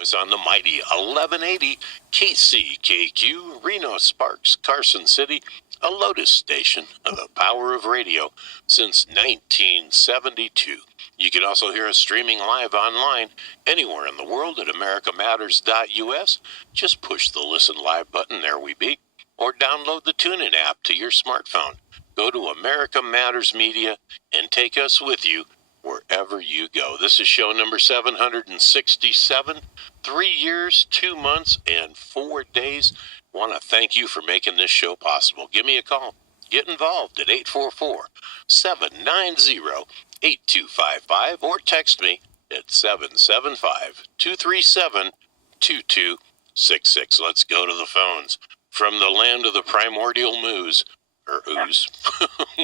was on the mighty 1180 KCKQ, Reno Sparks, Carson City, a Lotus station of the power of radio since 1972. You can also hear us streaming live online anywhere in the world at americamatters.us. Just push the Listen Live button, there we be, or download the TuneIn app to your smartphone. Go to America Matters Media and take us with you wherever you go. This is show number 767, 3 years, 2 months, and 4 days. Want to thank you for making this show possible. Give me a call. Get involved at 844-790-8255 or text me at 775-237-2266. Let's go to the phones. From the land of the primordial moose, or ooze,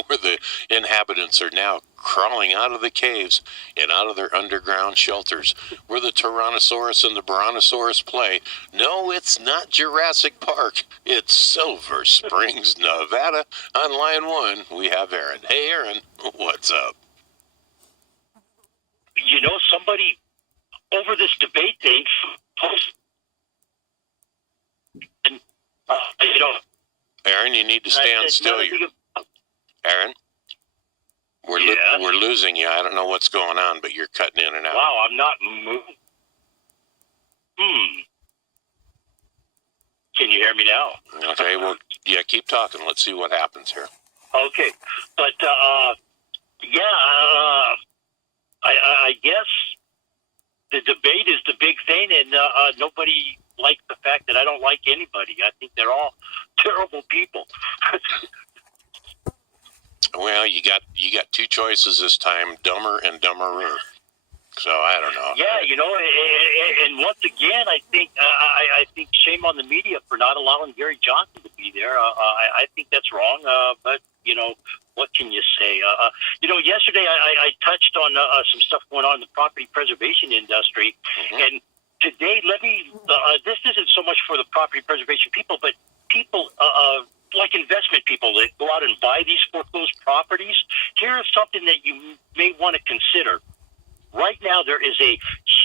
where the inhabitants are now crawling out of the caves and out of their underground shelters, where the Tyrannosaurus and the Brontosaurus play. No, it's not Jurassic Park. It's Silver Springs, Nevada. On line one, we have Aaron. Hey, Aaron, what's up? You know, somebody over this debate thing posted, you know, Aaron, you need to stand still. Aaron, we're losing you. I don't know what's going on, but you're cutting in and out. Wow, I'm not moving. Can you hear me now? Okay, well, yeah, keep talking. Let's see what happens here. Okay, but I guess the debate is the big thing, and nobody likes the fact that I don't like anybody. I think they're all terrible people. Well, you got two choices this time: dumber and dumberer. So I don't know. Yeah, you know, and once again, I think shame on the media for not allowing Gary Johnson to be there. I think that's wrong. But you know, what can you say? You know, yesterday I touched on some stuff going on in the property preservation industry, and today, this isn't so much for the property preservation people, but people like investment people that go out and buy these foreclosed properties. Here is something that you may want to consider. Right now, there is a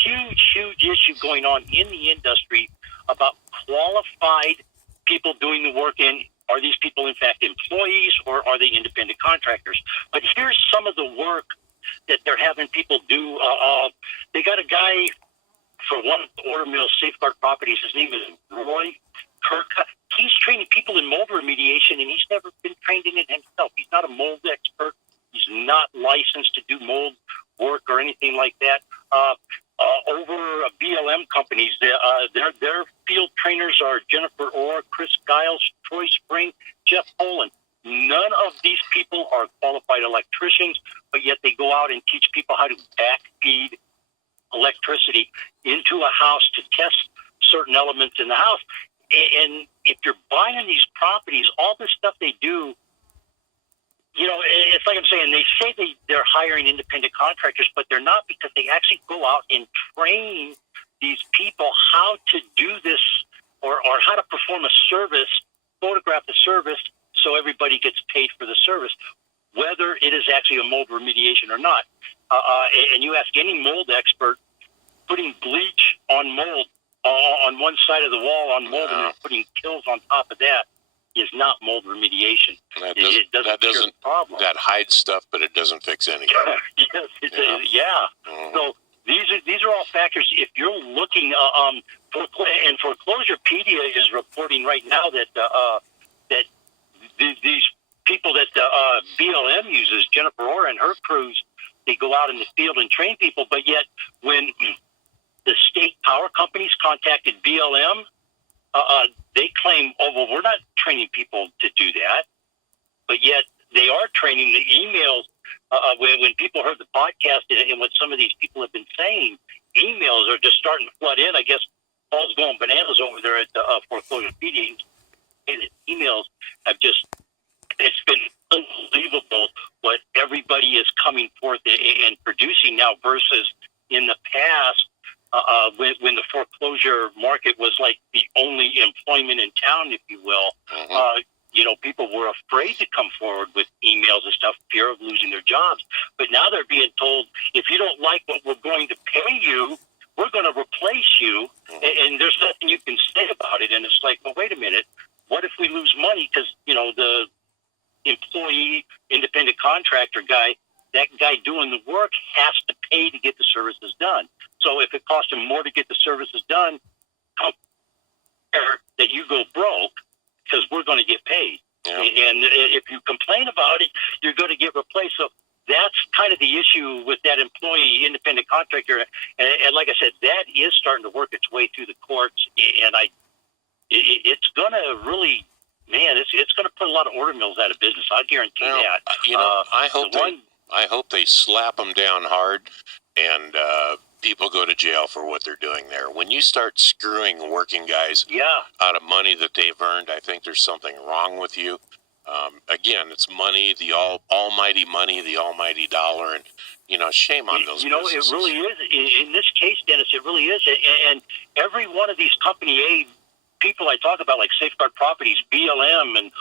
huge issue going on in the industry about qualified people doing the work, and are these people, in fact, employees, or are they independent contractors? But here's some of the work that they're having people do. They got a guy for one of the Order Mill Safeguard Properties. His name is Roy Kirk. He's training people in mold remediation, and he's never been trained in it himself. He's not a mold expert. He's not licensed to do mold work or anything like that. Over BLM companies, their field trainers are Jennifer Orr, Chris Giles, Troy Spring, Jeff Poland. None of these people are qualified electricians, but yet they go out and teach people how to backfeed electricity into a house to test certain elements in the house. And if you're buying these properties, all this stuff they do, you know, it's like I'm saying, they say they're hiring independent contractors, but they're not, because they actually go out and train these people how to do this, or how to perform a service, photograph the service, so everybody gets paid for the service, whether it is actually a mold remediation or not. And you ask any mold expert, putting bleach on mold on one side of the wall on mold, and then putting kills on top of that is not mold remediation. That hides stuff, but it doesn't fix anything. Yes, So these are all factors. If you're looking, and Foreclosurepedia is reporting right now that these people that BLM uses, Jennifer Orr and her crews, they go out in the field and train people, but yet when the state power companies contacted BLM, they claim, oh, well, we're not training people to do that. But yet they are training the emails. When people heard the podcast and what some of these people have been saying, emails are just starting to flood in. I guess Paul's going bananas over there at Foreclosurepedia. And emails have just, it's been unbelievable what everybody is coming forth and producing now versus in the past. When the foreclosure market was like the only employment in town, if you will, you know, people were afraid to come forward with emails and stuff, fear of losing their jobs. But now they're being told, if you don't like what we're going to pay you, we're going to replace you. And it's like, well, wait a minute. What if we lose money? Because, the employee, independent contractor guy, that guy doing the work has to pay to get the services done. So if it costs him more to get the services done, how fair that you go broke because we're going to get paid. Yeah. And if you complain about it, you're going to get replaced. So that's kind of the issue with that employee, independent contractor. And like I said, that is starting to work its way through the courts. And it's going to really, man, it's going to put a lot of order mills out of business. I guarantee that. I hope they slap them down hard and people go to jail for what they're doing there. When you start screwing working guys out of money that they've earned, I think there's something wrong with you. Again, it's money, the almighty money, the almighty dollar, and, shame on those businesses. It really is. In this case, Dennis, it really is. And every one of these Company A people I talk about, like Safeguard Properties, BLM, and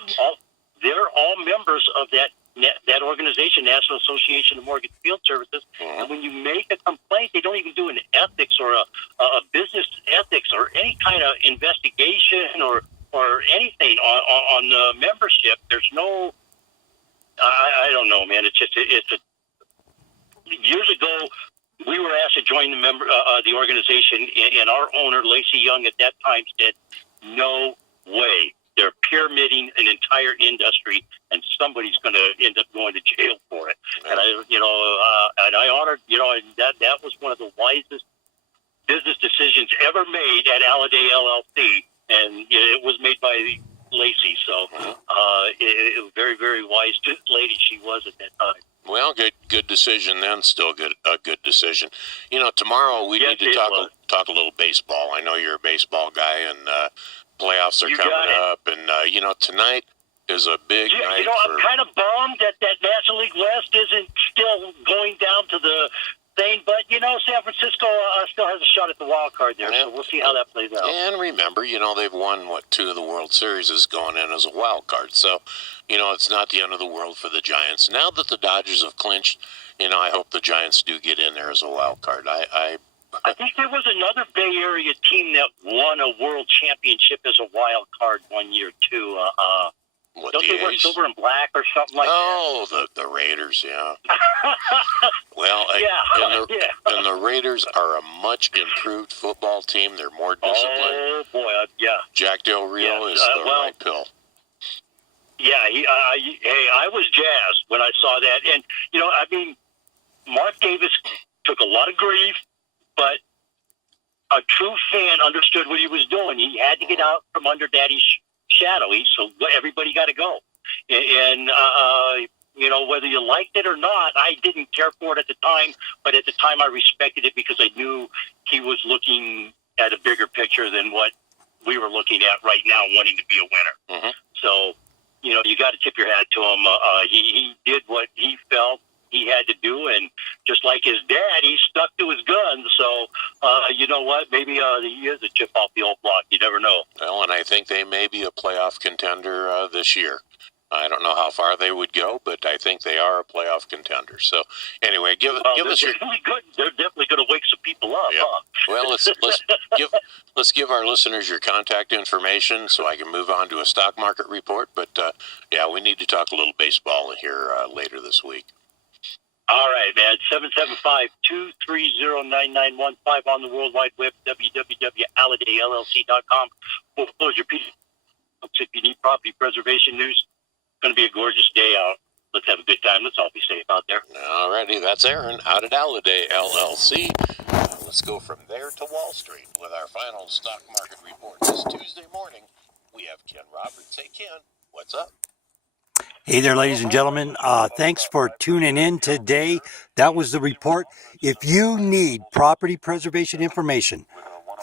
they're all members of that organization, National Association of Mortgage Field Services. Mm-hmm. And when you make a complaint, they don't even do an ethics or a business ethics or any kind of investigation or anything on the membership. There's no, I don't know, man. Years ago, we were asked to join the organization, and our owner, Lacey Young, at that time said, "No way. They're pyramiding an entire industry, and somebody's going to end up going to jail for it." And I honored, and that was one of the wisest business decisions ever made at Alladay LLC, and it was made by Lacey. So, it was very, very wise lady she was at that time. Well, good decision then. Still a good decision. Tomorrow we need to talk a little baseball. I know you're a baseball guy, and playoffs are coming up, and tonight is a big night. I'm kind of bummed that National League West isn't still going down to the thing, but San Francisco still has a shot at the wild card there, so we'll see how that plays out. And remember, they've won 2 of the World Series is going in as a wild card, so it's not the end of the world for the Giants. Now that the Dodgers have clinched, I hope the Giants do get in there as a wild card. I think there was another Bay Area team that won a world championship as a wild card one year too. Don't they wear silver and black or something like that? Oh, the Raiders, yeah. Well, and the Raiders are a much improved football team. They're more disciplined. Oh boy, yeah. Jack Del Rio is the right pill. Yeah, I was jazzed when I saw that, and Mark Davis took a lot of grief, but a true fan understood what he was doing. He had to get out from under Daddy's shadow, so everybody got to go. And whether you liked it or not, I didn't care for it at the time, but at the time I respected it because I knew he was looking at a bigger picture than what we were looking at right now, wanting to be a winner. Mm-hmm. So, you got to tip your hat to him. He did what he felt he had to do, and just like his dad, he stuck to his guns. So, you know what? Maybe he is a chip off the old block. You never know. Well, and I think they may be a playoff contender this year. I don't know how far they would go, but I think they are a playoff contender. So, anyway, give us your. Really good. They're definitely going to wake some people up. Yeah. Huh? Well, let's give our listeners your contact information so I can move on to a stock market report. But we need to talk a little baseball here later this week. All right, man. 775-230-9915 on the World Wide Web, www.alladayllc.com. Foreclosure Peter. If you need property preservation news, it's going to be a gorgeous day out. Let's have a good time. Let's all be safe out there. All righty. That's Aaron out at Alladay LLC. Let's go from there to Wall Street with our final stock market report. This Tuesday morning, we have Ken Roberts. Hey, Ken, what's up? Hey there, ladies and gentlemen. Thanks for tuning in today. That was the report. If you need property preservation information,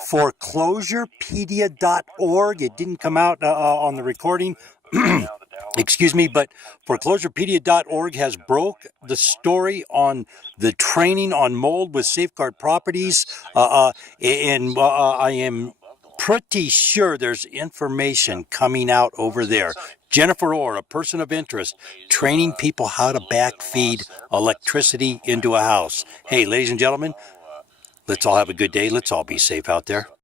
foreclosurepedia.org. It didn't come out on the recording. Excuse me, but foreclosurepedia.org has broke the story on the training on mold with Safeguard Properties. And I am pretty sure there's information coming out over there. Jennifer Orr, a person of interest, training people how to backfeed electricity into a house. Hey, ladies and gentlemen, let's all have a good day. Let's all be safe out there.